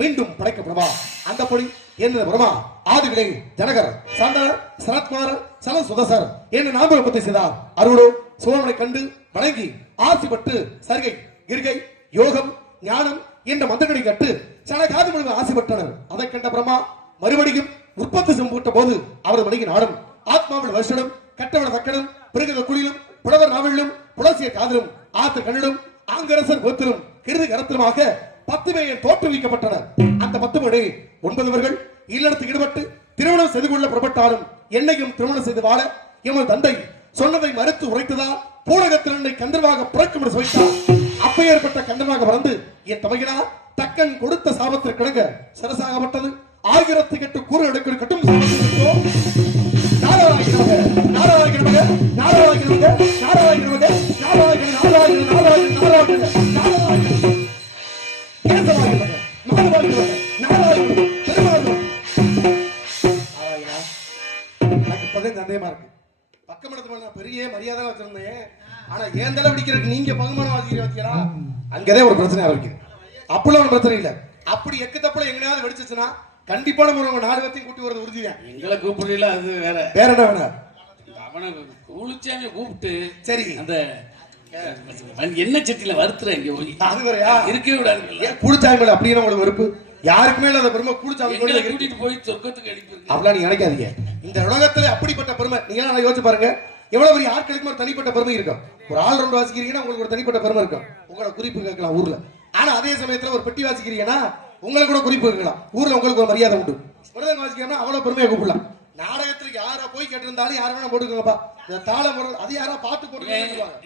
மீண்டும் படைக்கப்படுவா அந்தபடி என்ன பிரமா ஆதிகளை ஜனகர் சாந்தர் சரத்குமார் சல சுதசர் என்ன நாம உற்பத்தி செய்தார் அருளோ சோழனை கண்டு வணங்கி ஆசிப்பட்டு சரிகை கிரிகை யோகம் ஞானம் என்ற மந்திரங்களை கட்டு சனகாதி முழுவதும் ஆசைப்பட்டனர். அதை கண்ட பிரமா மறுபடியும் உற்பத்தி செம்பூட்ட போது அவரது மணிக்கு நாடும் ஆத்மாவில் வருஷனும் கட்டவள தக்கனும் பிறகு குளிலும் புலவர் நாவலிலும் புலசிய காதலும் ஆத்து கண்ணிலும் ஆங்கரசர் கோத்திலும் கிருதி கரத்திலுமாக 10 பேர் தோற்றுவிக்கப்பட்டனர். அந்த 10 பேரை 9 இல்லறத்தில் ஈடுபட்டு திருமணம் செய்து கொள்ள புறப்பட்டாலும் என்னையும் திருமணம் செய்து வாழ எமது தந்தை சொன்னதை மறுத்து உரைத்ததால் பூரகத்தில் என்னை கந்தர்வாக பிறக்கும் என்று சொல்லிட்டார். அப்பேற்பட்ட கந்தர்வாக பிறந்து என் தமையினார் தக்கன் கொடுத்த சாபத்திற்கிணங்க சிரசாகப்பட்டது. 1008 கூறு எடுக்க கட்டும் சந்தேகமா இருக்கு. பக்கமடத்துல பெரிய மரியாதை வச்சிருந்தேன். ஆனா ஏன் தலை பிடிக்கிறதுக்கு நீங்க பகுமானம் வாசிக்கிறீங்களா? அங்கதான் ஒரு பிரச்சனை இருக்கு. அப்பெல்லாம் ஒரு பிரச்சனை இல்ல. அப்படி எக்கு தப்புல எங்கயாவது வெடிச்சுச்சுன்னா கண்டிப்பா நம்ம 4 பேத்தையும் கூட்டி வரது உறுதியா. எங்களை கூப்பிடல, அது வேற. வேற என்ன வேணும்? அவனை குளிச்சாமி கூப்பிட்டு சரி அந்த என்ன சட்டில வறுத்துற இங்க அது வேறயா இருக்கவே விடாது. குளிச்சாமி அப்படின்னு உங்களுக்கு வெறுப்பு யாருக்குமே இல்லாத பெருமை குளிச்சாமி கூட்டிட்டு போய் சொர்க்கத்துக்கு அடிப்பு. அப்படிலாம் நீங்க நினைக்காதீங்க. இந்த உலகத்துல அப்படிப்பட்ட பெருமை நீங்க யோசிச்சு பாருங்க. எவ்வளவு பெரிய ஆட்களுக்கு ஒரு தனிப்பட்ட பெருமை இருக்கும். ஒரு ஆல்ரவுண்ட் வாசிக்கிறீங்கன்னா உங்களுக்கு ஒரு தனிப்பட்ட பெருமை இருக்கும், உங்களோட குறிப்பு கேட்கலாம் ஊர்ல. ஆனா அதே சமயத்துல ஒரு பெட்டி வாசிக்கிறீங்கன்னா உங்களுக்கு கூட குறிப்பு கேட்கலாம், ஊர்ல உங்களுக்கு ஒரு மரியாதை உண்டு. மிருதங்க வாசிக்கிறோம்னா அவ்வளவு பெருமையை கூப்பிடலாம். நாடகத்துக்கு யாரா போய் கேட்டிருந்தாலும் யார வேணா போட்டுக்கோங்கப்பா, இந்த தாள முறை அது யாரா பார்த்து போட்டு.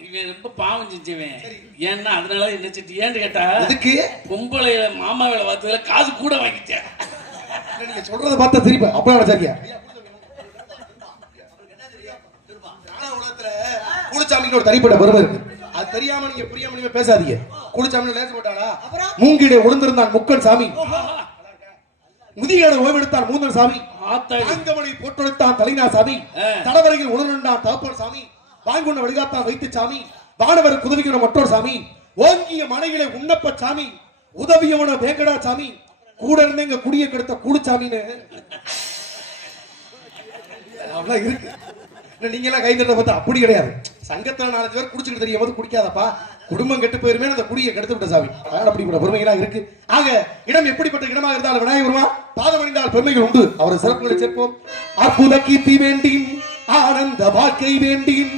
இவன் ரொம்ப பாவம் செஞ்சவன். ஏன்னா அதனால என்ன செஞ்சு ஏன்னு கேட்டா, அதுக்கு பொம்பளை மாமா வேலை பார்த்ததுல காசு கூட வாங்கிட்டேன். நீங்க சொல்றத பார்த்தா திருப்பி அப்படி சரியா கூலிச்சாமிக்கு ஒரு தனிப்பட்ட பெருமை இருக்கு. அது தெரியாம நீங்க புரியாம நீங்க பேசாதீங்க. கூலிச்சாமி லேச போட்டாளா, மூங்கிடை ஒளிந்திருந்தான் முக்கன் சாமி, முதியோட ஓய்வெடுத்தான் மூந்தன் சாமி, அங்கமனை போட்டொழித்தான் தலைநா சாமி, தடவரையில் உணர்ந்தான் தகப்பன் சாமி, வாங்குண்ட வழிகாத்தான் வைத்து சாமி, வானவர் குதவிக்கிற மற்றொரு சாமி, ஓங்கிய மனைகளை உண்ணப்ப சாமி, உதவியவன வேங்கடா சாமி, கூட இருந்து எங்க குடிய கெடுத்த கூலிச்சாமின்னு அவ்வளவு இருக்கு. நீங்க எல்லாம் கைதட்ட பார்த்தா அப்படி கிடையாது. சங்கத்துல 4 பேர் குடிச்சுட்டு தெரியும் போது குடிக்காதப்பா, குடும்பம் கெட்டு போயிருமே அந்த குடியை கெடுத்து விட்ட சாமி. அதனால அப்படிப்பட்ட பெருமைகளாக இருக்கு. ஆக இடம் எப்படிப்பட்ட இடமாக இருந்தாலும் விநாயகர் பெருமா பாதம் அணிந்தால் பெருமைகள் உண்டு. அவரது சிறப்புகளை சேர்ப்போம். அற்புத கீர்த்தி வேண்டின், ஆனந்த வாழ்க்கை வேண்டின்,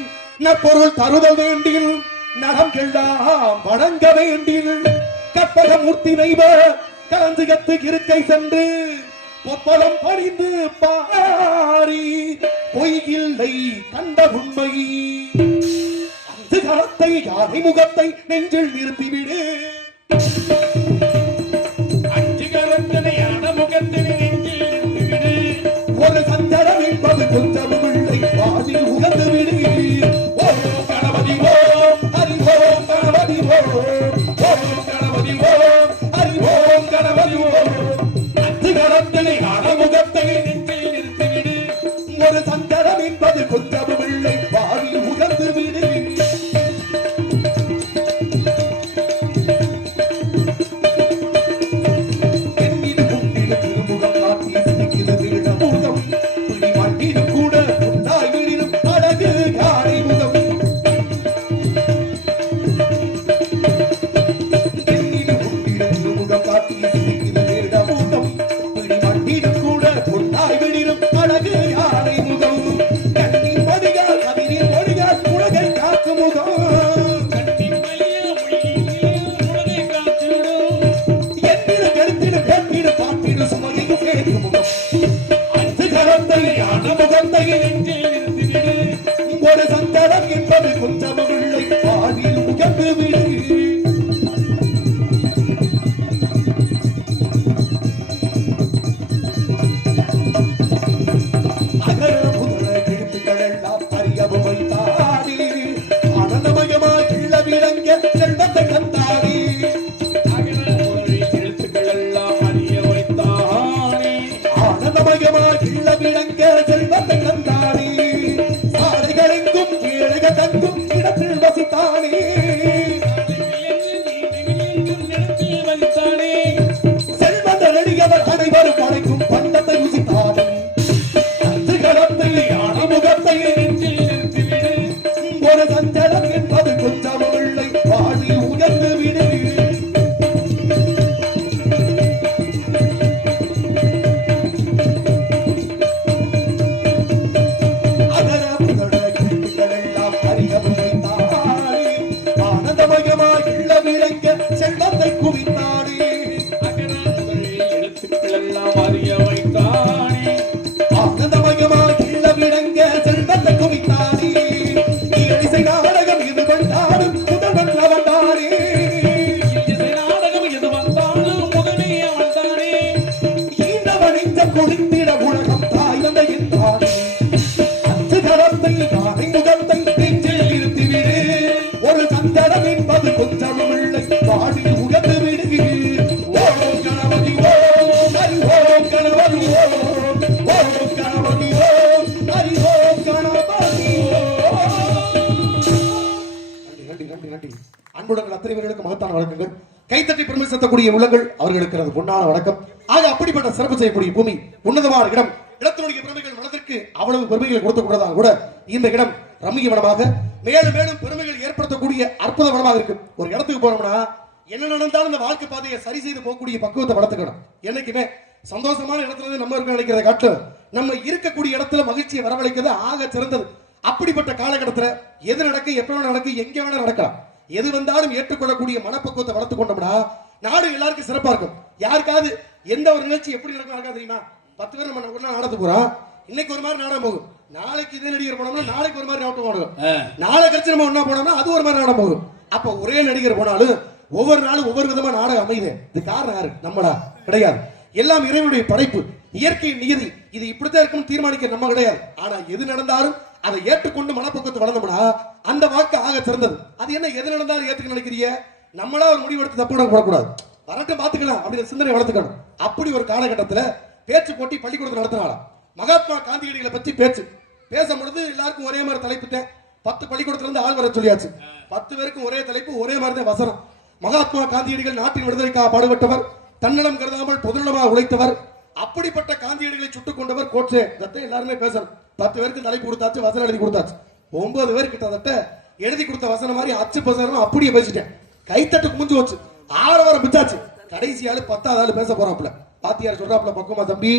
நற்பொருள் தருதல் வேண்டின், நடம் கெல்லாம் வணங்க வேண்டின், கற்பக மூர்த்தி நைவ கலந்து கத்து இருக்கை சென்று பொற்பலம் பணிந்து பாரி பொய்யில்லை கண்ட உண்மை அந்த காலத்தை யானை முகத்தை நெஞ்சில் நிறுத்திவிடு, அஞ்சு காலத்தினை யான முகத்தினை நெஞ்சில் நிறுத்திவிடு, ஒரு சந்தனம் என்பது கொஞ்சம் பிள்ளை வாதில் உகந்து விடு. ஓம் கணபதி ஓம் ஹரி ஓம் கணபதி ஓம், ஓம் கணபதி ஓம் ஹரி ஓம் கணபதி ஓம், காலத்தினை யான முகத்தை நெஞ்சில் நிறுத்திவிடு, ஒரு சந்தனம் என்பது கொஞ்சம் பிள்ளை வாதில் உகந்து விடு. ஒரு சந்தனம் என்பது கொஞ்சம் பிள்ளை வாதில் உகந்து விடு. அகர முதல எழுத்துக்கள் எல்லாம் அறியவும் வைத்தாடி, ஆனந்தமயமாய் இள்ள விளங்க செல்வத்தை கந்தாடி, எழுத்துக்கள் எல்லாம் அறிய வைத்தானே, ஆனந்தமயமாய் இள்ள விளங்க செல்வத்தை கந்தாடி, சாலைகளெங்கும் கீழக தங்கும் இடத்தில் வசித்தானே, செல்வந்தடியவர் அனைவரும் அழைக்கும் பண்டத்தை ருசித்தானே, அன்று கடத்தை அணிமுகத்தை நெஞ்சில் நிறுத்திவிடு, ஒரு சஞ்சலம் என்பது கொஞ்சம் பிள்ளை வாழில் உயர்ந்து விடு. செல்வத்தை குவித்தானே, எழுத்துக்கள் எல்லாம் அறிய வைத்தானே, ஆனந்தமயமாக இள்ள விளங்க செல்வத்தை குவித்தானே, இசை நாடகம் இது வந்தாலும் முதல்வன் அவன்தானே, இசை நாடகம் எது வந்தாலும் முதலே அவன்தானே, ஈண்டவனிந்த குளித்திட உலகம் தாய் தந்தை என்றானே, அச்சு கரத்தை யானை முகத்தை நெஞ்சில் நிறுத்திவிடு, ஒரு சந்தனம் என்பது கொஞ்சம் பிள்ளை வாடில் உகந்து விடு. ஓம் கணபதி ஓம் ஹரி ஓம் கணபதி ஓம், ஓம் கணபதி ஓம் ஹரி ஓம் கணபதி ஓம். நன்றி நன்றி நன்றி. அன்புடன் அத்தனை பேர்களுக்கு மகத்தான வணக்கங்கள். கைத்தட்டி பெருமை சேர்த்தக்கூடிய உள்ளங்கள் அவர்களுக்கு அது பொன்னான வணக்கம். ஆக அப்படிப்பட்ட சிறப்பு செய்யக்கூடிய பூமி உன்னதமான இடம். இடத்தினுடைய பெருமைகள் மனதிற்கு அவ்வளவு பெருமைகளை கொடுத்து கூடதான் கூட இந்த இடம் ரம்மிய வனமாக மேலும் மேலும் பெருமைகள் ஏற்படுத்தக்கூடிய அற்புத வனமாக இருக்கு. ஒரு இடத்துக்கு போனோம்னா என்ன நடந்தாலும் இந்த வாழ்க்கை பாதையை சரி செய்து போகக்கூடிய பக்குவத்தை வளர்த்துக்கணும். என்னைக்குமே சந்தோஷமான இடத்துல நம்ம இருக்க நினைக்கிறத காட்டு நம்ம இருக்கக்கூடிய இடத்துல மகிழ்ச்சியை வரவழைக்கிறது ஆக சிறந்தது. அப்படிப்பட்ட காலகட்டத்துல எது நடக்கும், எப்ப வேணா நடக்கும், எங்க வேணா நடக்கலாம். எது வந்தாலும் ஏற்றுக்கொள்ளக்கூடிய மனப்பக்குவத்தை வளர்த்து கொண்டோம்னா நாடு எல்லாருக்கும் சிறப்பா இருக்கும். யாருக்காவது எந்த ஒரு நிகழ்ச்சி எப்படி நடக்கும் தெரியுமா? 10 பேர் நம்ம ஒரு நாள் நாடகத்துக்கு போறோம், இன்னைக்கு ஒரு மாதிரி நாடகம் போகும், நாளைக்கு இதே நடிகர் போனோம்னா நாளைக்கு ஒரு மாதிரி நாட்டம் போடுவோம், நாளை கழிச்சு நம்ம ஒன்னா போனோம்னா அது ஒரு மாதிரி நாடகம் போகும். அப்ப ஒரே நடிகர் போனாலும் ஒவ்வொரு நாளும் ஒவ்வொரு விதமா நாடகம் அமையுது. இது காரணம் யாரு? நம்மளா? கிடையாது. எல்லாம் இறைவனுடைய படைப்பு, இயற்கையின் நியதி. இது இப்படித்தான் இருக்கும் தீர்மானிக்க நம்ம கிடையாது. ஆனா எது நடந்தாலும் அதை ஏற்றுக்கொண்டு மனப்பக்குவத்தை வளர்ந்தோம்னா அந்த வாக்கு ஆக சிறந்தது. அது என்ன, எது நடந்தாலும் ஏத்துக்க நினைக்கிறீங்க? நம்மளா ஒரு முடிவெடுத்து தப்பு போடக்கூடாது, வரட்டும் பாத்துக்கலாம் அப்படின்னு சிந்தனை வளர்த்துக்கணும். அப்படி ஒரு காலகட்டத்துல பேச்சு போட்டி பள்ளிக்கூடத்தில் நடத்தினாலும் மகாத்மா காந்தியடிகளை பத்தி பேசும் பொழுது எல்லாருக்கும் ஒரே மாதிரி தலைப்பு. 10 பள்ளிக்கூடத்துல இருந்து ஆள் வர சொல்லியாச்சு. 10 பேருக்கும் ஒரே தலைப்பு, ஒரே மாதிரி தான் வசனம். மகாத்மா காந்தியடிகள் நாட்டின் விடுதலைக்காக பாடுபட்டவர், தன்னலம் கருதாமல் பொதுநலமாக உழைத்தவர். அப்படிப்பட்ட காந்தியடிகளை சுட்டுக் கொண்டவர் கோட்சே. இதை எல்லாருமே பேசணும். 10 பேருக்கு தலைப்பு கொடுத்தாச்சு, வசனம் எழுதி கொடுத்தாச்சு. 9 பேர் கிட்டத்தட்ட எழுதி கொடுத்த வசனம் மாதிரி அச்சு பசனம் அப்படியே பேசிட்டேன். கைத்தட்டு குமிஞ்சு வச்சு 6 வாரம் பிச்சாச்சு. கடைசி ஆளு 10வது ஆளு பேச போறாப்ல. பாத்தியார் சொல்றாப்ல, பக்குமா தம்பி,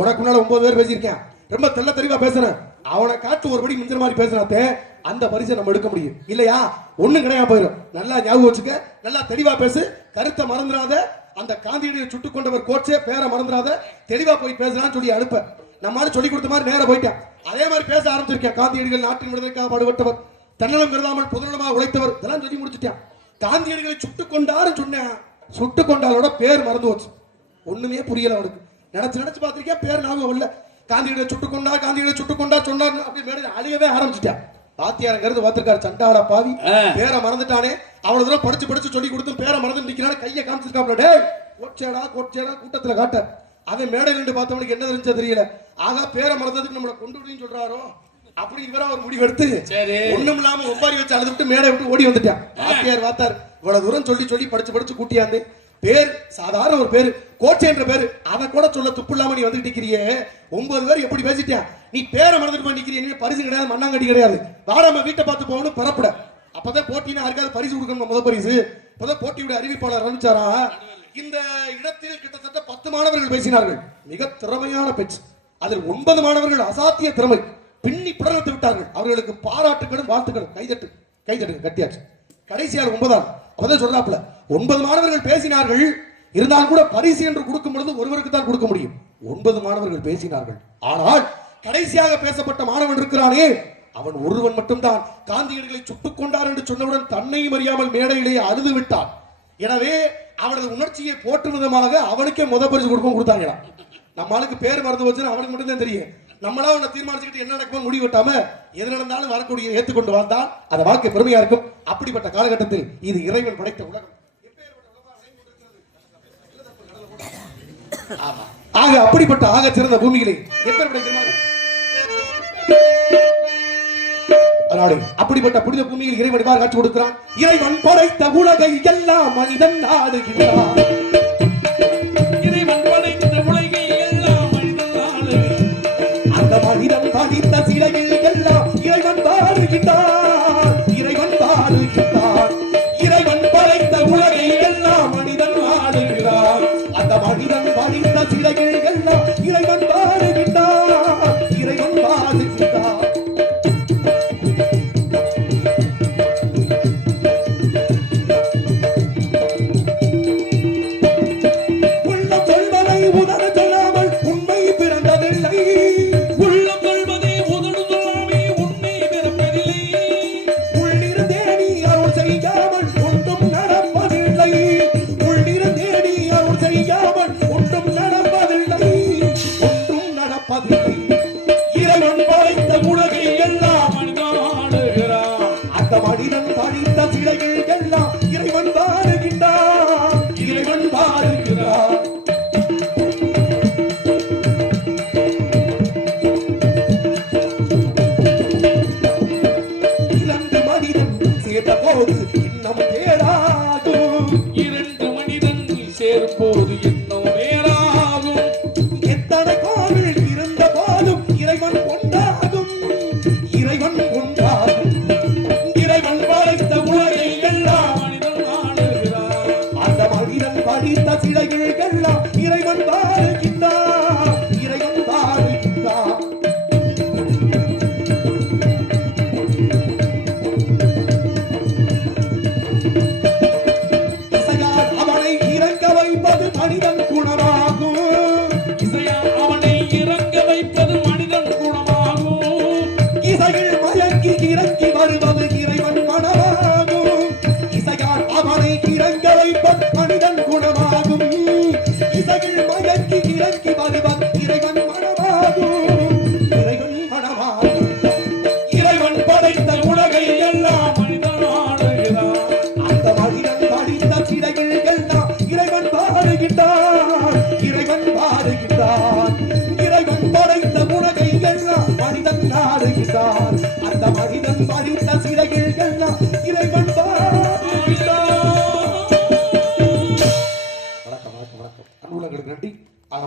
உனக்கு முன்னால 9 பேர் பேசியிருக்கேன், ரொம்ப தெள்ள தெளிவா பேசுறேன், அவனை காட்டு ஒருபடி மிஞ்சிற மாதிரி பேசினாத்தே அந்த பரிசை நம்ம எடுக்க முடியும். இல்லையா ஒண்ணும் கிடையாது போயிடும். நல்லா ஞாபகம் வச்சுக்க, நல்லா தெளிவா பேசு, கருத்தை மறந்துடாத. அந்த காந்தியடியை சுட்டுக் கொண்டவர் கோட்சே, பேரை மறந்துடாத, தெளிவா போய் பேசலாம்னு சொல்லி அனுப்ப. நம்மளால சொல்லி கொடுத்த மாதிரி நேரம் போயிட்டேன். அதே மாதிரி பேச ஆரம்பிச்சிருக்கேன். காந்தியடிகள் நாட்டின் விடுதலைக்காக பாடுபட்டவர், தன்னலம் கருதாமல் பொதுநலமாக உழைத்தவர், இதெல்லாம் சொல்லி முடிச்சுட்டேன். காந்தியடிகளை சுட்டுக் கொண்டாரு சொன்னேன். சுட்டுக் கொண்டாலோட பேர் மறந்து வச்சு, ஒண்ணுமே புரியல அவனுக்கு. நினைச்சு பார்த்திருக்கேன், பேர் ஞாபகம் இல்ல. காந்தியடிகளை சுட்டுக் கொண்டா, காந்தியடிகளை சுட்டுக் கொண்டா சொன்னார் அப்படி மேலே அழியவே ஆரம்பிச்சுட்டேன். பாத்தியாரங்கிறது பார்த்திருக்காரு, சண்டாட பாவி, பேரை மறந்துட்டானே. அவ்வளவு தூரம் படிச்சு சொல்லி கொடுத்து பேரை மறந்து நிக்கிறானே, கையை காமிச்சிருக்காப்ல, டே கோட்சேடா கோட்சேடா கூட்டத்துல காட்ட. அவன் மேடையில் நின்று பார்த்தவனுக்கு என்ன தெரிஞ்சா தெரியல. ஆகா, பேரை மறந்ததுக்கு நம்மளை கொண்டு விடுன்னு சொல்றாரோ அப்படி இவரா ஒரு முடிவு எடுத்து ஒண்ணும் இல்லாம ஒப்பாரி வச்சு அழுதுட்டு மேடை விட்டு ஓடி வந்துட்டான். வாத்தியார் வாத்தார் இவ்வளவு தூரம் சொல்லி படிச்சு கூட்டியாந்து பேர் சாதாரண ஒரு பேரு கோட்சே என்ற பேரு, அதை கூட சொல்ல துப்பு இல்லாம நீ வந்துட்டு நிக்கிறியே. 9 பேர் எப்படி பேசிட்டேன், நீ பேரை மறந்துட்டு நிக்கிறிய, பரிசு கிடையாது, மண்ணாங்கடி கிடையாது, வாடாம வீட்டை பார்த்து போகணும் பரப்பட. அப்பதான் போட்டினா யாருக்காவது பரிசு கொடுக்கணும், முதல் பரிசு. அப்பதான் போட்டியுடைய அறிவிப்பாளர் அறிவிச்சாரா. இந்த இடத்தில் கிட்டத்தட்ட 10 மாணவர்கள் பேசினார்கள், மிக திறமையான பேச்சு. அதில் 9 மாணவர்கள் அசாத்திய திறமை, பின்னி புடலத்து விட்டார்கள். அவர்களுக்கு பாராட்டுகளும் வாழ்த்துக்களும். கைதட்டு கட்டியாச்சு. கடைசியால் 9ஆம் அப்பதான் சொல்றாப்ல, 9 மாணவர்கள் பேசினார்கள், இருந்தாலும் கூட பரிசு என்று கொடுக்கும் பொழுது ஒருவருக்கு தான் கொடுக்க முடியும். 9 மாணவர்கள் பேசினார்கள், ஆனால் கடைசியாக பேசப்பட்ட மாணவன் இருக்கிறானே, அவன் ஒருவன் மட்டும்தான் காந்தியடிகளை சுட்டுக் கொண்டார் என்று சொன்னவுடன் தன்னையும் அறியாமல் மேடையிலேயே அழுது விட்டான். எனவே அவனது உணர்ச்சியை போற்றும் விதமாக அவனுக்கே பரிசு கொடுத்தாங்க. நம்ம ஆளுக்கு பேர் மறந்து வச்சு அவனுக்கு மட்டும்தான் தெரியும். நம்மளா உன்னை தீர்மானிச்சுக்கிட்டு என்ன நடக்குமோ முடிவு விட்டாம எது நடந்தாலும் வரக்கூடிய ஏற்றுக்கொண்டு வாழ்ந்தால் அந்த வாழ்க்கை பெருமையா இருக்கும். அப்படிப்பட்ட காலகட்டத்தில் இது இறைவன் படைத்த உலகம். ஆக அப்படிப்பட்ட ஆக சிறந்த பூமிகளை அப்படிப்பட்ட புனித பூமியில் இறைவன் காட்சி கொடுக்கிறான். இறைவன் படைத்த உலகை எல்லாம் மனிதன் ஆளுகிறான். மனிதன் படித்த சிலையில் எல்லாம் இறைவன் வாழுகின்றான். இறைவன் வாழுகின்றான். இறைவன் படைத்த உலகை எல்லாம் மனிதன் வாழுகிறான். அந்த மனிதன் படித்த சிலையில் எல்லாம் இறைவன் வாழுகின்றான். இறைவன் வாழுகின்றான். ஒன்றும் நடப்பதில்லை.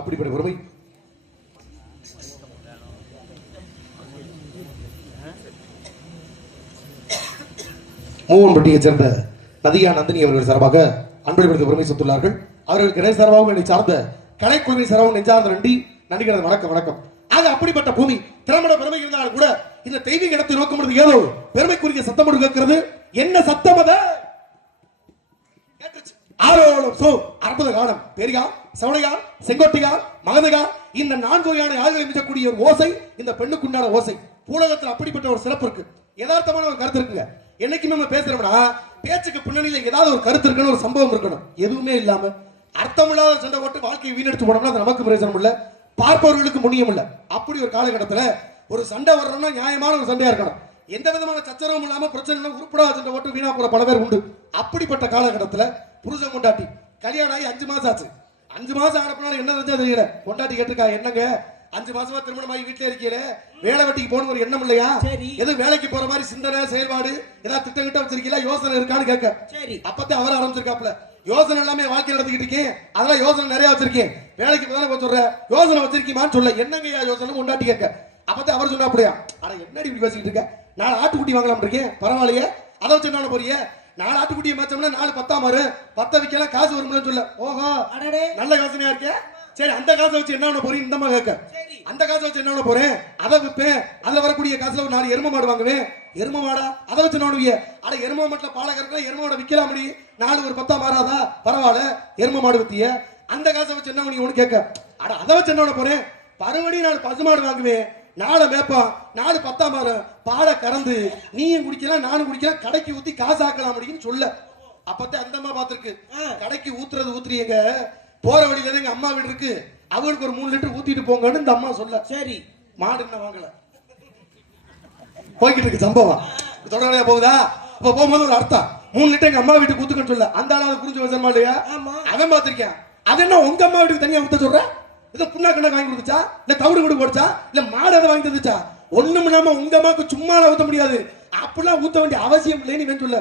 அப்படிப்பட்ட பெருமை மூவன்பட்டியைச் சேர்ந்த நதியா நந்தினி அவர்கள் சார்பாக அன்பளிப்படுத்த பெருமை சொத்துள்ளார்கள். அவர்களுக்கு நேர் சார்பாகவும் என்னை சார்ந்த கலைக்குழுவின் சார்பாகவும் நெஞ்சார்ந்த நன்றிகிறது. வணக்கம் வணக்கம். ஆக அப்படிப்பட்ட பூமி திறமட பெருமை இருந்தாலும் கூட இந்த தெய்வீக இடத்தை நோக்கும் பொழுது ஏதோ பெருமைக்குரிய சத்தம் ஒன்று கேட்கிறது. என்ன சத்தம் அது? ஆரோலம் சோ அற்புத காலம் பெரியா சவணையா செங்கோட்டியா மகதகா இந்த 4 வகையான ஆய்வுகளை மிச்சக்கூடிய ஒரு ஓசை இந்த பெண்ணுக்குண்டான ஓசை. பூலகத்தில் அப்படிப்பட்ட ஒரு சிறப்பு இருக்கு. யதார்த்தமான ஒரு கருத்து இருக்குங்க. என்னைக்குமே நம்ம பேசுறோம்னா பேச்சுக்கு பின்னணியில ஏதாவது ஒரு கருத்து இருக்கணும், ஒரு சம்பவம் இருக்கணும். எதுவுமே இல்லாம அர்த்தமில்லாத சண்டை போட்டு வாழ்க்கையை வீணடிச்சு போனோம்னா அது நமக்கு பிரயோஜனம் இல்ல, பார்ப்பவர்களுக்கு முன்னியம் இல்ல. அப்படி ஒரு காலகட்டத்துல ஒரு சண்டை வரணும்னா நியாயமான ஒரு சண்டையா இருக்கணும். எந்த விதமான சச்சரவும் இல்லாம பிரச்சனை உருப்படாத சண்டை போட்டு வீணா போற பல பேர் உண்டு. அப்படிப்பட்ட காலகட்டத்துல புருஷன் கொண்டாட்டி கல்யாணம் ஆகி 5 மாசம் ஆச்சு. 5 மாசம் ஆனப்பனால என்ன நினைச்சா தெரியல. கொண்டாட்டி கேட்டிருக்கா, என்னங்க 5 மாசமா திருமணமாகி வீட்டுல இருக்கீங்களே, வேலை வெட்டிக்கு போகணும் ஒரு எண்ணம் இல்லையா? எது வேலைக்கு போற மாதிரி சிந்தனை செயல்பாடு ஏதாவது திட்டமிட்ட வச்சிருக்கீங்களா, யோசனை இருக்கான்னு கேட்க. அப்பத்தே அவர் ஆரம்பிச்சிருக்காப்ல, யோசனை எல்லாமே வாழ்க்கை நடத்திக்கிட்டு இருக்கேன், அதெல்லாம் யோசனை நிறைய வச்சிருக்கேன், வேலைக்கு போதானே போய் சொல்ற, யோசனை வச்சிருக்கீமான்னு சொல்ல. என்னங்க யோசனை கொண்டாட்டி கேட்க. அப்பத்தே அவர் சொன்னாப்படியா, ஆனா என்னடி இப்படி பேசிக்கிட்டு இருக்க, 4 ஆட்டுக்குட்டி வாங்கலாம் இருக்கேன், பரவாயில்லையே, அதை வச்சு என்ன போறிய, 4 ஆட்டுக்குட்டியை மேச்சோம்னா 4 10 மாறு, 10 விக்கலாம் காசு வரும்னு சொல்ல. ஓஹோ நல்ல யோசனையா இருக்கே, சரி அந்த காசை வச்சு என்ன பண்ண போறீங்க? இந்த மாதிரி கேட்க. அந்த காசை வச்சு என்ன பண்ண போறேன்? அதை விற்பேன், அதுல வரக்கூடிய காசுல ஒரு 4 எரும மாடு வாங்குவேன். எரும மாடா? அதை வச்சு என்ன? அட எரும மாட்டுல பாலை கறக்கலாம், எரும மாடை விற்கலாம் முடி, 4 ஒரு 10 மாறாதா, பரவாயில்ல எரும மாடு வித்திய, அந்த காசை வச்சு என்ன பண்ணி கேட்க. அட அதை வச்சு என்ன பண்ண போறேன்? மறுபடியும் 4 பசுமாடு வாங்குவேன், 4 மேப்பம், 4 10 மாறு, பாலை கறந்து நீயும் குடிக்கலாம் நானும் குடிக்கலாம், கடைக்கு ஊத்தி காசு ஆக்கலாம் முடியும்னு சொல்ல. அப்பத்தே அந்த அம்மா பாத்துருக்கு, கடைக்கு ஊத்துறது ஊத்துறீங்க, போற வழியில எங்க அம்மா வீடு இருக்கு, அவங்களுக்கு ஒரு 3 லிட்டர் ஊத்திட்டு போங்கன்னு இந்த அம்மா சொல்ல. சரி மாடு என்ன வாங்கல, போய்கிட்டு இருக்கு சம்பவம் தொடர்ச்சியா போகுதா. அப்ப போகும்போது ஒரு அர்த்தம், 3 லிட்டர் எங்க அம்மா வீட்டுக்கு ஊத்துக்கன்னு சொல்ல. அந்த ஆளாவது புரிஞ்சு வச்சமா இல்லையா? அவன் பாத்திருக்கேன். அது என்ன உங்க அம்மா வீட்டுக்கு தனியா ஊத்த சொல்ற? இது புண்ணா கண்ணா வாங்கி கொடுத்துச்சா, இல்ல தவிடு கூட போடுச்சா, இல்ல மாடு அதை வாங்கி தந்துச்சா? ஒண்ணும் இல்லாம உங்க அம்மாவுக்கு சும்மா ஊத்த முடியாது, அப்படிலாம் ஊத்த வேண்டிய அவசியம் இல்லைன்னு சொல்ல.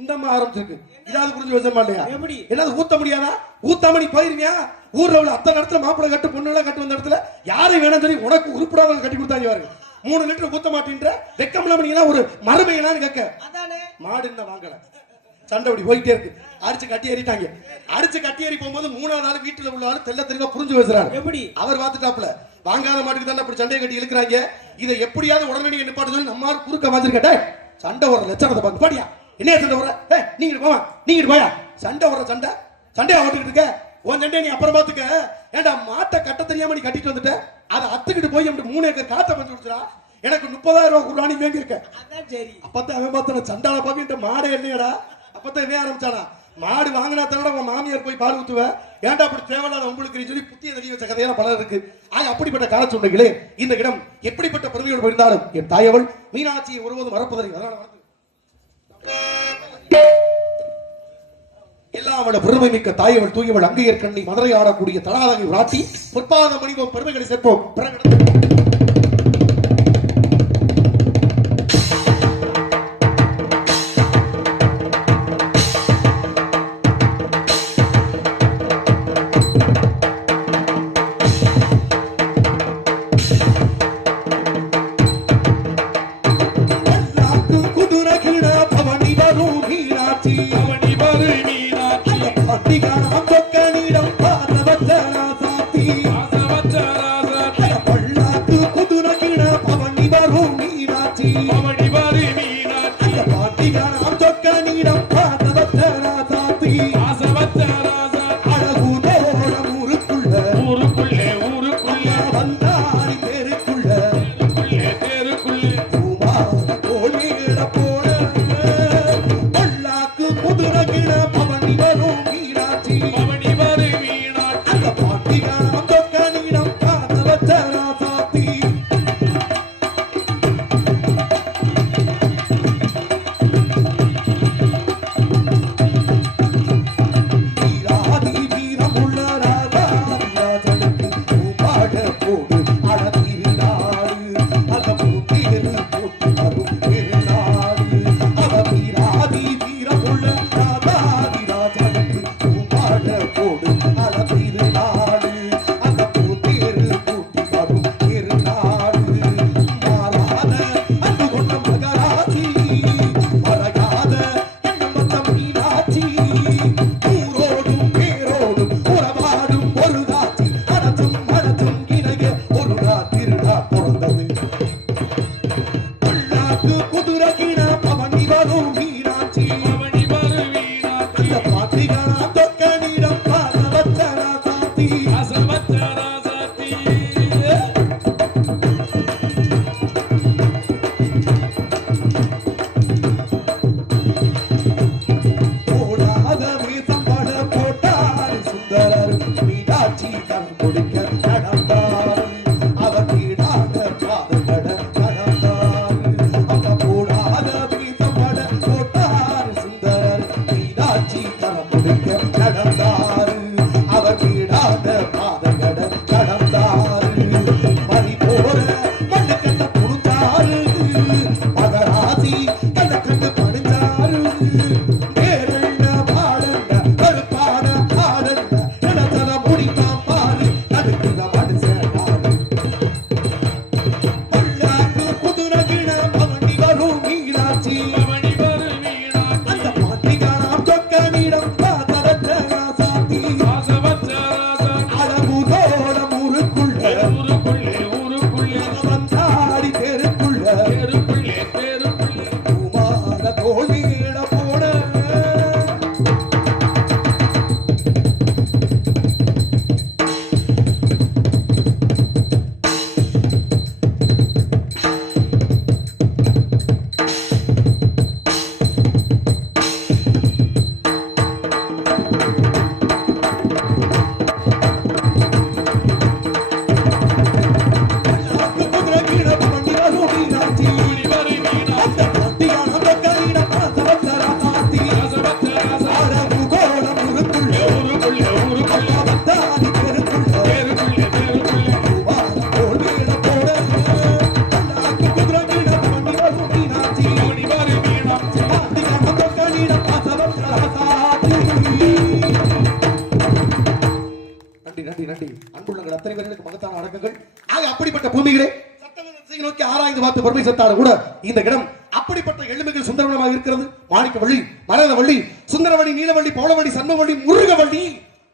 இந்த அம்மா ஆரம்பிச்சிருக்கு, இதாவது புரிஞ்சு வச்சமா இல்லையா? என்னது ஊத்த முடியாதா? ஊத்தாம நீ போயிருவியா? ஊர்ல உள்ள அத்தனை இடத்துல மாப்பிள்ளை கட்டு பொண்ணு எல்லாம் கட்டு வந்த இடத்துல யாரும் வேணும் சொல்லி உனக்கு உருப்படாத கட்டி கொடுத்தாங்க பாருங்க. 3 லிட்டர் ஊத்த மாட்டேன்ற வெக்கம் இல்லாம நீங்க ஒரு மறுமையிலான்னு கேட்க. மாடு என்ன வாங்கல, சண்டை அப்படி போயிட்டே இருக்கு. அடிச்சு கட்டி ஏறிட்டாங்க. அடிச்சு கட்டி ஏறி போகும்போது 3ஆவது ஆள் வீட்டுல உள்ள ஆள் தெல்ல தெளிவா புரிஞ்சு வச்சுறாரு. எப்படி அவர் பார்த்துட்டாப்ல, வாங்காத மாட்டுக்கு தான் அப்படி சண்டையை கட்டி இழுக்கிறாங்க, இதை எப்படியாவது உடனடியாக நிப்பாட்ட சொல்லி நம்ம குறுக்க வாஞ்சிருக்கட்ட சண்டை வர லட்சணத்தை பார்த்து பாடியா என்ன சண்டை வர, நீங்க போவா நீங்க போயா, சண்டை வர சண்டை சண்டையா ஓட்டுக்கிட்டு இருக்க, உன் சண்டையை நீ அப்புறம் பாத்துக்க. ஏன்டா மாட்டை கட்ட தெரியாம நீ கட்டிட்டு வந்துட்ட, அதை அத்துக்கிட்டு போய் 3 ஏக்கர் காட்ட பஞ்சு கொடுத்துடா, எனக்கு 30,000 ரூபாய் குரானி வேங்கி இருக்க. அப்பதான் அவன் பார்த்த சண்டால பாக்கிட்ட மாடை என்னடா. அப்பதான் என்ன ஆரம்பிச்சானா, மாடு வாங்கினா தவிர உன் மாமியார் போய் பால் ஊத்துவ, ஏன்டா அப்படி தேவையில்லாத உங்களுக்கு சொல்லி புத்திய தெரிய வச்ச கதையெல்லாம் பல இருக்கு. ஆக அப்படிப்பட்ட கால சூழ்நிலைகளே இந்த இடம் எப்படிப்பட்ட பெருமையோடு இருந்தாலும் என் தாயவள் மீனாட்சியை ஒருபோதும் மறப்பதில்லை. அதனால எல்லாவோட பெருமை மிக்க தாயவள் தூயவள் அங்கையர் கண்ணி மதுரை ஆடக்கூடிய தடாதகை ராட்டி பொற்பாத மணிவோம் பெருமைகளை சேர்ப்போம். பவனி வரும் மீனாட்சி வீசம் பட போட்டார் சுந்தரர் மீனாட்சி தன் குடிக்க நடந்தார் அவர் கீழாக பாதங்கட நடந்தார் அந்த போடாத வீசம் பட போட்டார் சுந்தரர் மீனாட்சி தன் குடிக்க நடந்தார் அவர் கீழாக பாதங்கட நடந்தார் மறி போற மண்ணு கட்ட புழுந்தாரு மகராசி கண்ட கண்டு பணிஞ்சாரு பேரண்ட பாடண்ட கருப்பான ஆடண்ட நிலத்தன முடிக்காம பாரு நடுக்குற மனுஷனாரு பல்லாக்கு குதிரை கிண பவனி வரும் மீனாட்சி பவனி வரும் மீனாட்சி அந்த பாட்டிகானாம் தொக்க நீடம் பாதவற்ற ராசாத்தி வாசவற்ற ராசாத்தி அழகுதோட முறுக்குள்ள ஊருக்குள்ளே வந்தாடி தெருக்குள்ள தெருக்குள்ளே குமார தோழியிட போட குதிரை கீழ வண்டி வரும் மீனாட்சி பவனி வரும் மீனாட்சி அந்த பாட்டியான தொக்கையிட பாசவற்ற ராசாத்தி வாசவற்ற ராசாத்தி அழகுதோட முறுக்குள்ள ஊருக்குள்ளே வந்தாடி தெருக்குள்ள தெருக்குள்ளே குமார தோழியிட போட பல்லாக்கு குதிரை கீழ வண்டி வரும் மீனாட்சி பவனி வரும் மீனாட்சி பாட்டியான தொக்கையிட பாசவற்ற ராசாத்தி நன்றி நன்றி நன்றி அன்புள்ளங்கள் அத்தனை பேர்களுக்கு மகத்தான அடக்கங்கள் ஆக அப்படிப்பட்ட பூமிகளே சட்டமன்ற திசையை நோக்கி ஆராய்ந்து பார்த்து பெருமை சேர்த்தாலும் கூட இந்த இடம் அப்படிப்பட்ட எளிமைகள் சுந்தரவனமாக இருக்கிறது மாணிக்க வள்ளி மரத வள்ளி சுந்தரவள்ளி நீலவள்ளி பௌளவள்ளி சண்மவள்ளி முருகவள்ளி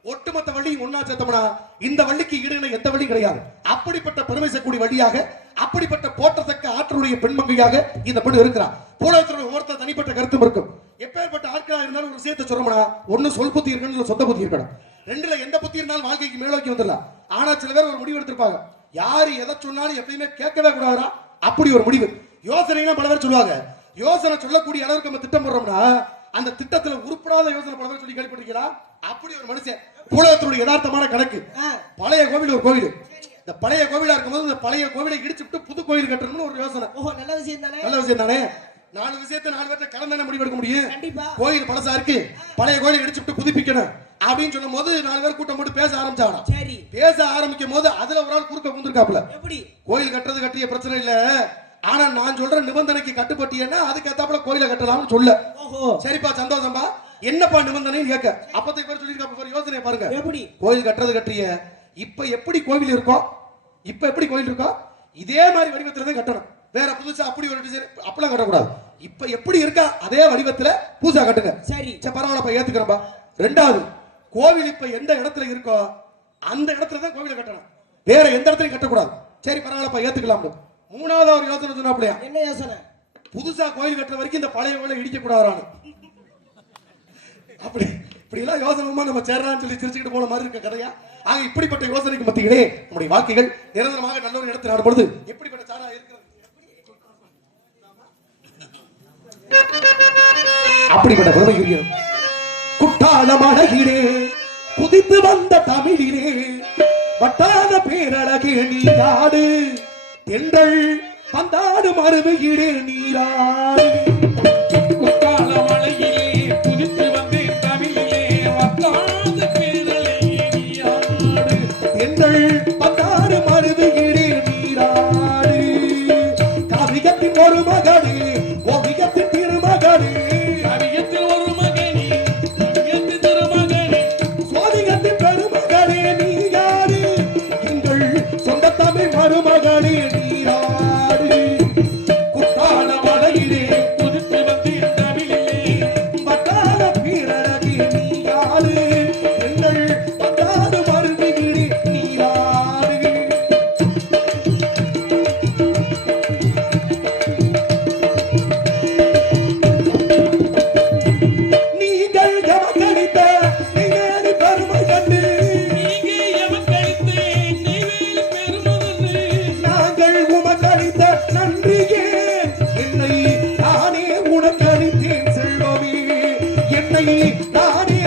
ஒட்டுமொத்த வள்ளி ஒன்னா சேர்த்தோம்னா இந்த வள்ளிக்கு ஈடுன எந்த வள்ளி கிடையாது அப்படிப்பட்ட பெருமை சேர்க்கக்கூடிய வழியாக அப்படிப்பட்ட போற்றத்தக்க ஆற்றலுடைய பெண்மங்கையாக இந்த பெண் இருக்கிறார் பூலகத்தோட ஒவ்வொருத்தர் தனிப்பட்ட கருத்தும் இருக்கும் எப்பேற்பட்ட ஆட்களா இருந்தாலும் ஒரு விஷயத்தை சொல்றோம்னா ஒண்ணு சொல் புத்தி இருக்கணும் இல்ல சொந்த புத்தி இருக்கணும் ரெண்டுல எந்த புத்தி இருந்தாலும் வாழ்க்கைக்கு மேலோக்கி வந்துடலாம் ஆனா சில பேர் ஒரு முடிவு எடுத்திருப்பாங்க யாரு எதை சொன்னாலும் எப்பயுமே கேட்கவே கூடாதா அப்படி ஒரு முடிவு யோசனை பல பேர் சொல்லுவாங்க யோசனை சொல்லக்கூடிய அளவுக்கு நம்ம திட்டம் போடுறோம்னா அந்த திட்டத்துல உருப்படாத யோசனை பல பேர் சொல்லி கேள்விப்பட்டிருக்கீங்களா அப்படி ஒரு மனுஷன் பூலகத்தினுடைய யதார்த்தமான கணக்கு பழைய கோவில் ஒரு கோவில் இந்த பழைய கோவிலா இருக்கும்போது இந்த பழைய கோவிலை இடிச்சுட்டு புது கோவில் கட்டணும்னு ஒரு யோசனை ஓஹோ நல்ல விஷயம் தானே நல்ல விஷயம் தானே நாலு விஷயத்தை நாலு பேர்த்த கலந்தானே முடிவெடுக்க முடியும் கண்டிப்பா கோயில் பழசா இருக்கு பழைய கோயிலை இடிச்சுட்டு புதுப்பிக்கணும் அப்படின்னு சொல்லும் போது நாலு பேர் கூட்டம் போட்டு பேச ஆரம்பிச்சாங்க சரி பேச ஆரம்பிக்கும் போது அதுல ஒரு ஆள் குறுக்க புந்திருக்காப்புல எப்படி கோயில் கட்டுறது கட்டிய பிரச்சனை இல்ல ஆனா நான் சொல்ற நிபந்தனைக்கு கட்டுப்பட்டியன்னா அதுக்கு ஏத்தாப்புல கோயிலை கட்டலாம்னு சொல்ல ஓஹோ சரிப்பா சந்தோஷம்பா என்னப்பா நிபந்தனைன்னு கேட்க அப்பத்தை பேர் சொல்லிருக்காப்ப யோசனை பாருங்க எப்படி கோயில் கட்டுறது கட்டிய இப்ப எப்படி கோவில் இருக்கோ இப்ப எப்படி கோயில் இருக்கோ இதே மாதிரி வடிவத்துல தான் கட்டணும் வேற புதுசா அப்படி ஒரு டிசைன் அப்பலாம் கட்டக்கூடாது இப்ப எப்படி இருக்கா அதே வடிவத்துல பூஜா கட்டுங்க சரி சரி பரவாயில்லப்பா ஏத்துக்கிறப்பா ரெண்டாவது கோவில் இப்ப எந்த இடத்துல இருக்கோ அந்த இடத்துல தான் கோவிலை கட்டணும் வேற எந்த இடத்துலயும் கட்டக்கூடாது சரி பரவாயில்லப்பா ஏத்துக்கலாம் மூணாவது ஒரு யோசனை சொன்னாப்லையா என்ன யோசனை புதுசா கோயில் கட்டுற வரைக்கும் இந்த பழைய கோயிலை இடிக்க கூடாதான்னு அப்படி இப்படி எல்லாம் யோசனமா நம்ம சேர்றான்னு சொல்லி சிரிச்சுக்கிட்டு போன மாதிரி இருக்க கதையா ஆக இப்படிப்பட்ட யோசனைக்கு மத்தியிலே நம்முடைய வாழ்க்கைகள் நிரந்தரமாக நல்ல ஒரு இடத்தில் ஆடும் பொழுது எப்படிப்பட்ட சாரா இருக்கிறது அப்படிப்பட்ட பெருமைக்குரிய குட்டாளம் அழகிலே குதித்து வந்த தமிழிலே வட்டான பேரழகே நீராடு தென்றல் பந்தாடு மருமையிலே நீராடு குத்தால மலையிலே குதித்து வந்தேன் தமிழிலே வத்தாத பேரலையே நீயாடு தென்றல் பந்தாடு மருமையிலே நீராடு காவியத்தின் ஒரு மகனே ஓவியத்தின் திருமகனே கவியத்தில் ஒரு மகனே கவியத்தில் திருமகனே சோதிகத்தின் பெருமகனே நீராடு எங்கள் சொந்த தமிழ் மருமகனே நீராடு குத்தாள மலையிலே குதித்து வந்தேன் தமிழிலே வட்டார பேரழகே நீராடு எங்கள் பத்தாடு மருமையிலே நீராடு நீங்கள் எமக்களித்த நெய்வேலி பெருமை கண்டு நீங்க எமக்களித்தே நெய்வேலி பெருமதன்று நாங்கள் உமக்களித்த நன்றியே என்னை நானே உனக்களித்தேன் செல்வமே என்னை நானே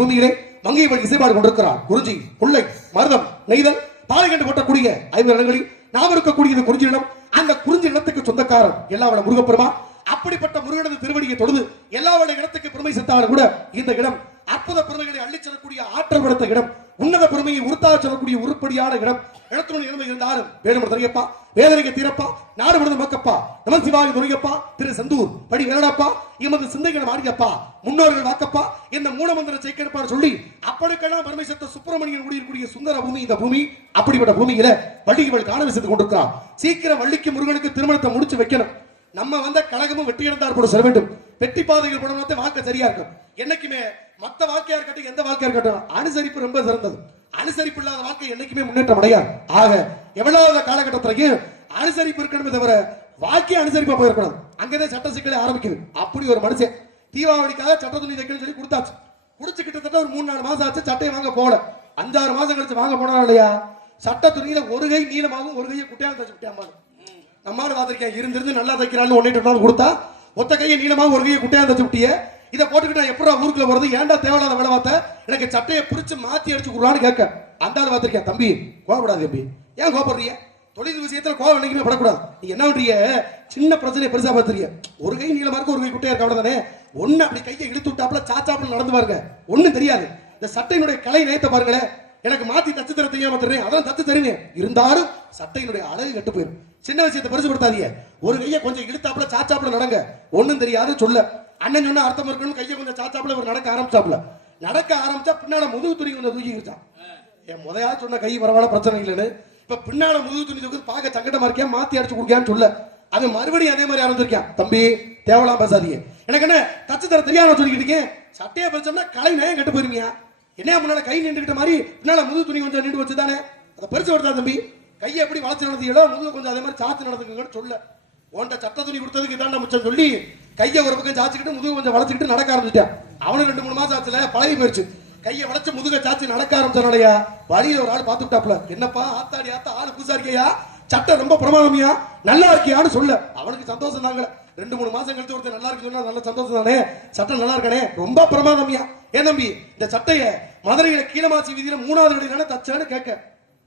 பூமியிலே மங்கையவள் இசைப்பாடு கொண்டிருக்கிறார். குறிஞ்சி, முல்லை, மருதம், நெய்தல், பாலைகண்டு போட்டக்கூடிய 5 இடங்களில் நாம் இருக்கக்கூடியது குறிஞ்சி இடம். அந்த குறிஞ்சி இடத்துக்கு சொந்தக்காரர் எல்லாவட முருகப்பெருமா. அப்படிப்பட்ட முருகனது திருவடியை தொழுது எல்லாவட இடத்துக்கு பெருமை சேர்த்தாலும் கூட இந்த இடம் அற்புத பெருமைகளை அள்ளிச் செல்லக்கூடிய ஆற்றல் படுத்த இடம், உன்னத பெருமையை உறுத்தாக சொல்லக்கூடிய உருப்படியான இடம். இடத்துடன் இளமை இருந்தாலும் வேணுமர் தரையப்பா, வேதனைக்கு தீரப்பா, நாடு விடுத மக்கப்பா, நம சிவாய துணியப்பா, திரு செந்தூர் படி வேலடப்பா, எமது சிந்தைகளை மாடியப்பா, முன்னோர்கள் வாக்கப்பா, இந்த மூலமந்திர செய்கெடுப்பான்னு சொல்லி அப்படிக்கெல்லாம் பெருமை சேர்த்த சுப்பிரமணியன் குடியிருக்கூடிய சுந்தர பூமி இந்த பூமி. அப்படிப்பட்ட பூமியில வள்ளிகள் காண விசத்து கொண்டிருக்கிறார். சீக்கிரம் வள்ளிக்கு முருகனுக்கு திருமணத்தை முடிச்சு வைக்கணும். நம்ம வந்த கழகமும் வெட்டி இழந்தார் போட சொல்ல வேண்டும். வெட்டி பாதைகள் போட வாழ்க்கை சரியா இருக்கும். என்னைக்குமே மத்த வாழ்க்கையா இருக்கட்டும், எந்த வாழ்க்கையா இருக்கட்டும், அனுசரிப்பு ரொம்ப சிறந்தது. அனுசரிப்பு இல்லாத வாழ்க்கை என்னைக்குமே முன்னேற்றம் அடையாது. ஆக எவ்வளவு காலகட்டத்திலையும் அனுசரிப்பு இருக்கணுமே தவிர வாழ்க்கை அனுசரிப்பா போயிருக்கணும். அங்கதான் சட்ட சிக்கலை ஆரம்பிக்குது. அப்படி ஒரு மனுஷன் தீபாவளிக்காக சட்ட துணி தைக்கணும்னு சொல்லி கொடுத்தாச்சு. குடிச்சு கிட்டத்தட்ட ஒரு 3-4 மாசம் ஆச்சு. சட்டையை வாங்க போல 5-6 மாசம் கழிச்சு வாங்க போனா இல்லையா, சட்ட துணியில ஒரு கை நீளமாகவும் ஒரு கையை குட்டையாலும் தச்சு விட்டியாமா. நம்மாடு பார்த்திருக்கேன், இருந்து நல்லா தைக்கிறான்னு 1 கொடுத்தா ஒத்த கையை நீளமாக ஒரு கையை குட்டையாலும் தச்சு விட்டிய. இதை போட்டுக்கிட்டு நான் எப்படா ஊருக்குள்ள போறது, ஏன்டா தேவையில்லாத வேலை பார்த்த, எனக்கு சட்டையை பிரிச்சு மாத்தி அடிச்சு கொடுறான்னு கேட்க. அந்த ஆள் பார்த்திருக்கேன். தம்பி கோவப்படாது தம்பி, ஏன் கோவப்படுறீங்க? தொழில் விஷயத்துல கோவம் என்னைக்குமே படக்கூடாது. நீ என்ன பண்றீங்க, சின்ன பிரச்சனையை பெருசா பார்த்துறீங்க. ஒரு கை நீளமா இருக்கு, ஒரு கை குட்டையா இருக்கு, அவ்வளவுதானே. ஒண்ணு அப்படி கையை இழுத்து விட்டாப்புல சாச்சாப்புல நடந்து பாருங்க, ஒண்ணும் தெரியாது. இந்த சட்டையினுடைய கலை நேயத்தை பாருங்களேன். எனக்கு மாத்தி தச்சு தர தெரியாம தர்றேன், அதான் தச்சு தருங்க. இருந்தாலும் சட்டையினுடைய அழகு கெட்டு போயிடும். சின்ன விஷயத்தை பெருசுபடுத்தாதீங்க. ஒரு கையை கொஞ்சம் இழுத்தாப்புல சாச்சாப்புல நடங்க, ஒண்ணும் தெரியாது சொல்ல. அண்ணன் சொன்ன அர்த்தம் இருக்கணும். கையை கொஞ்சம் சாச்சாப்புல ஒரு நடக்க ஆரம்பிச்சா பின்னால முதுகு துணி கொஞ்சம் தூக்கி வச்சான். என் முதல்ல சொன்ன கை பரவாயில்ல பிரச்சனை இல்லைன்னு, இப்ப பின்னால முதுகு துணி தூக்கி பார்க்க சங்கடமா இருக்கேன், மாத்தி அடிச்சு கொடுக்கான்னு சொல்ல. அது மறுபடியும் அதே மாதிரி ஆரம்பிச்சிருக்கேன். தம்பி தேவலாம் பேசாதீங்க, எனக்கு என்ன தச்சு தர தெரியாம சொல்லிக்கிட்டு சட்டையை பறிச்சோம்னா கலை நயம் கெட்டு போயிருமியா. என்ன முன்னால கை நின்றுகிட்ட மாதிரி பின்னால முதுகு துணி கொஞ்சம் நின்று வச்சுதானே, அதை பறிச்சு விடுதா தம்பி. கையை எப்படி வளர்ச்சி நடந்தீங்களோ முதுகு கொஞ்சம் அதே மாதிரி சாச்சு நடந்துங்கன்னு சொல்ல. உன்ட்ட சட்ட துணி கொடுத்ததுக்கு இதாண்டா முச்சம் சொல்லி கையை ஒரு பக்கம் சாச்சுக்கிட்டு முதுகு கொஞ்சம் வளர்ச்சிக்கிட்டு நடக்க ஆரம்பிச்சிட்டேன். அவனு 2-3 மாசம் ஆச்சுல பழகி போயிடுச்சு. கையை வளைச்சு முதுக சாச்சு நடக்க ஆரம்பிச்சானடையா. வழியில ஒரு ஆள் பாத்துட்டாப்ல, என்னப்பா ஆத்தாடி ஆத்தா ஆளு புதுசா இருக்கியா, சட்டை ரொம்ப பிரமாதமியா, நல்லா இருக்கியான்னு சொல்ல. அவனுக்கு சந்தோஷம் தாங்க. 2-3 மாசம் கழிச்சு ஒருத்தர் நல்லா இருக்கு சொன்னா நல்ல சந்தோஷம் தானே. சட்டை நல்லா இருக்கானே, ரொம்ப பிரமாதமியா. ஏன் தம்பி இந்த சட்டைய மதுரையில கீழமாசி வீதியில 3வது கடையில தச்சான்னு கேட்க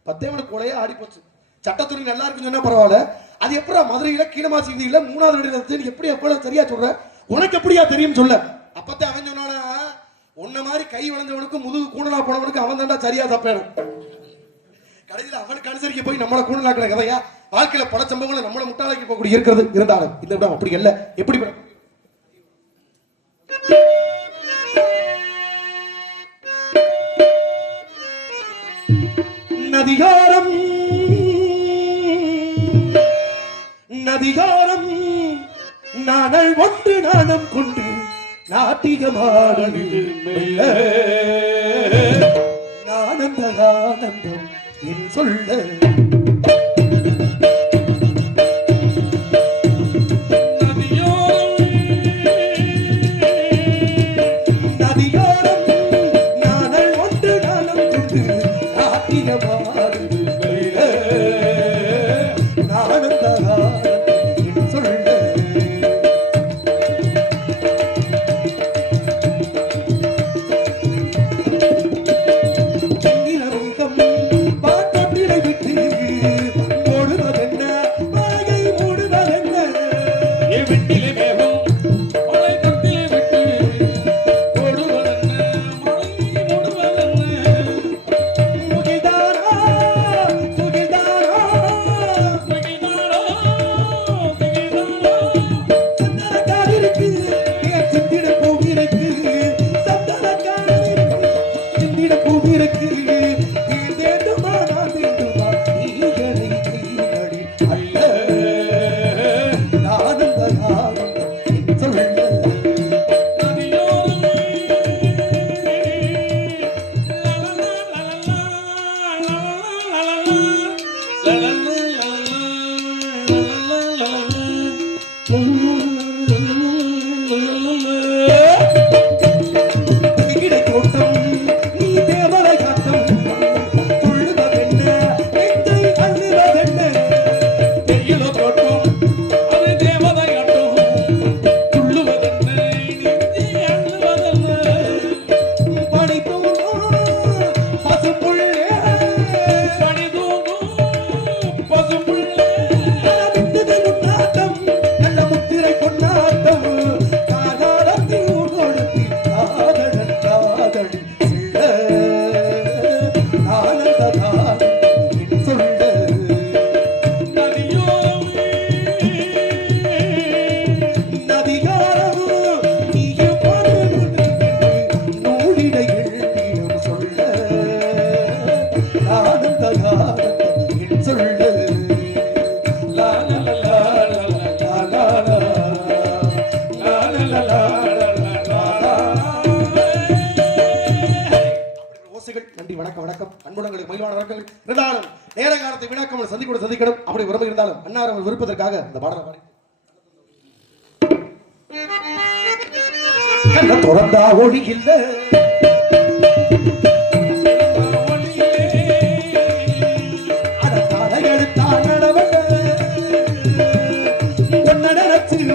10 கூடையே ஆடி போச்சு. சட்டத்துறை நல்லா இருக்குன்னு சொன்னா பரவாயில்ல, அது எப்படா மதுரையில கீழமாசி வீதியில 3வது கடையில எப்படி எப்ப சரியா சொல்ற, உனக்கு எப்படியா தெரியும் சொல்ல. அப்பத்தே அவன் சொன்னானா, உன்ன மாதிரி கை வளைஞ்சவனுக்கு முதுகு கூணலா போனவனுக்கு அவன் தாண்டா சரியா தப்பேனும். கடைசியில் அவனுக்கு அனுசரிக்க போய் நம்மளை கூணலாக்கிற கதையா. வாழ்க்கையில பல சம்பவங்களை நம்மளை முட்டாளாக்கி போகக்கூடிய இருக்கிறது. இருந்தாலும் இந்த விடம் அப்படி அல்ல. எப்படி நதிகாரம் நதிகாரம் நானல் ஒன்று நாணம் கொண்டு நாட்டிகமாடு ஆனந்த ஆனந்தம் என் சொல்ல. நீ தேவரை காத்தம் நன்றி, வணக்கம் வணக்கம். அன்புடங்களுக்கு மகிழ்வான வணக்கங்கள். இருந்தாலும் நேர காலத்தை வினாக்காமல் சந்திக்கணும். அப்படி உறவு இருந்தாலும் அன்னார் அவர் விருப்பதற்காக இந்த பாடலை பாடி கண்ண துறந்தா ஒளி இல்ல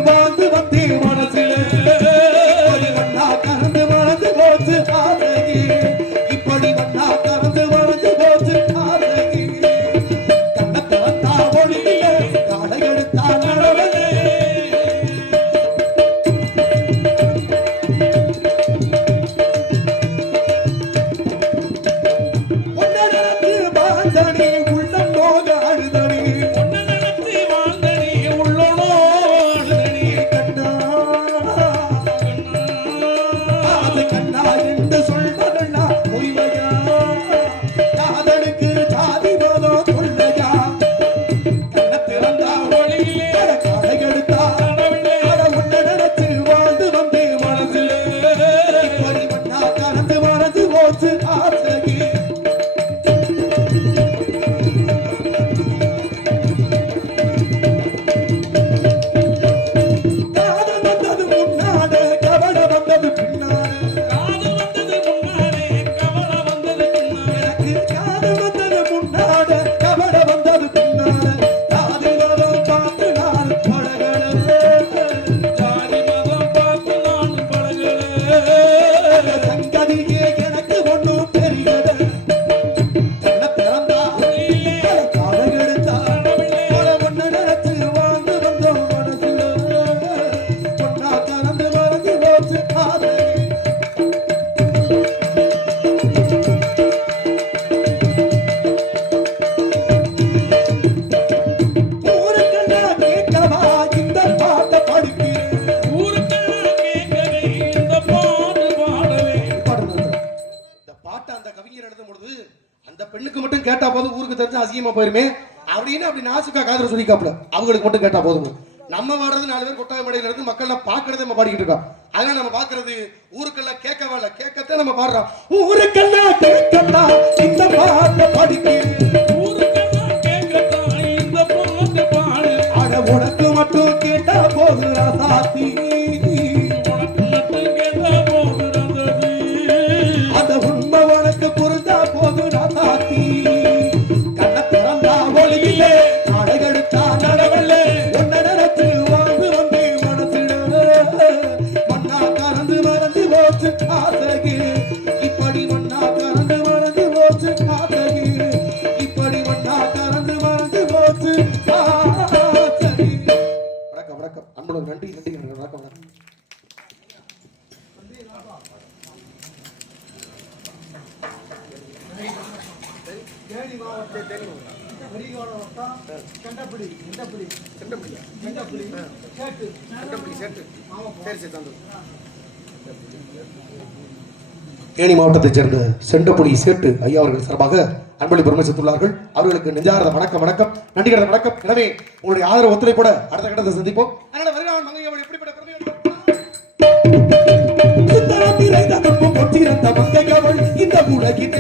வாழ்ந்து வந்தே மனசில வண்ணா கறந்து மறந்து போச்சு ஆதகி இப்படி வண்ணா கறந்து மறந்து போச்சு ஆதகி கண்ணத்தை வந்தா ஒளியில காடை எடுத்தா நடவலே ஒன்ன நடந்து வாழ்ந்தனி உள்ளம் போக அழுதனி கேட்டா போதும் ஊருக்கு தெரிஞ்சு அசிங்கமா போயிருமே அப்படின்னு அப்படி நாசுக்கா காதல சொல்லிக்காப்ல அவங்களுக்கு மட்டும் கேட்டா போதும். நம்ம பாடுறது 4 பேர் கொட்டாய மடையில இருந்து மக்கள் பாக்குறதே நம்ம பாடிக்கிட்டு இருக்கோம். அதனால நம்ம பாக்குறது ஊருக்கெல்லாம் கேட்கவே இல்லை, கேட்கத்தான் நம்ம பாடுறோம். ஊருக்கெல்லாம் கேட்கத்தான் இந்த பாட்டை பாடிக்கிறேன், ஊருக்கெல்லாம் கேட்கத்தான் இந்த பாட்டை பாடு. அட உனக்கு மட்டும் கேட்டா போதும் ராசாத்தி, உனக்கு மட்டும் கேட்டா போதும் ராசாத்தி, அந்த உண்மை உனக்கு புரிஞ்சா போதும் ராசாத்தி. கண்ண திறந்தா ஒளியிலே அடைகெடுத்தா நடவல்லே உன்னை நினைச்சு வாழ்ந்து வந்து மனசிட மண்ணா கறந்து மறந்து போச்சு ஆசகி இப்படி மண்ணா கறந்து மறந்து போச்சு ஆசகி இப்படி மண்ணா கறந்து மறந்து போச்சு ஆசகி. வணக்கம் வணக்கம் அன்புடன் நன்றி நன்றி வணக்கம் வணக்கம். தேனி மாவட்ட தேனி கண்டபடி கண்டபடி கண்டபடி கண்டபடி சேட்டு கண்டபடி சேட்டு சரி சரி தந்து. தேனி மாவட்டத்தைச் சேர்ந்த செண்டபுடி சேட்டு ஐயா அவர்கள் சார்பாக அன்பளி பெருமைச்சுள்ளார்கள். அவர்களுக்கு நெஞ்சார்ந்த வணக்கம் வணக்கம் நன்றி கடன் வணக்கம். எனவே உங்களுடைய ஆதரவு ஒத்துழைப்போட அடுத்த கட்டத்தை சந்திப்போம். அதனால வருகிறான் மங்கையோடு எப்படிப்பட்ட பெருமை இந்த உலகில்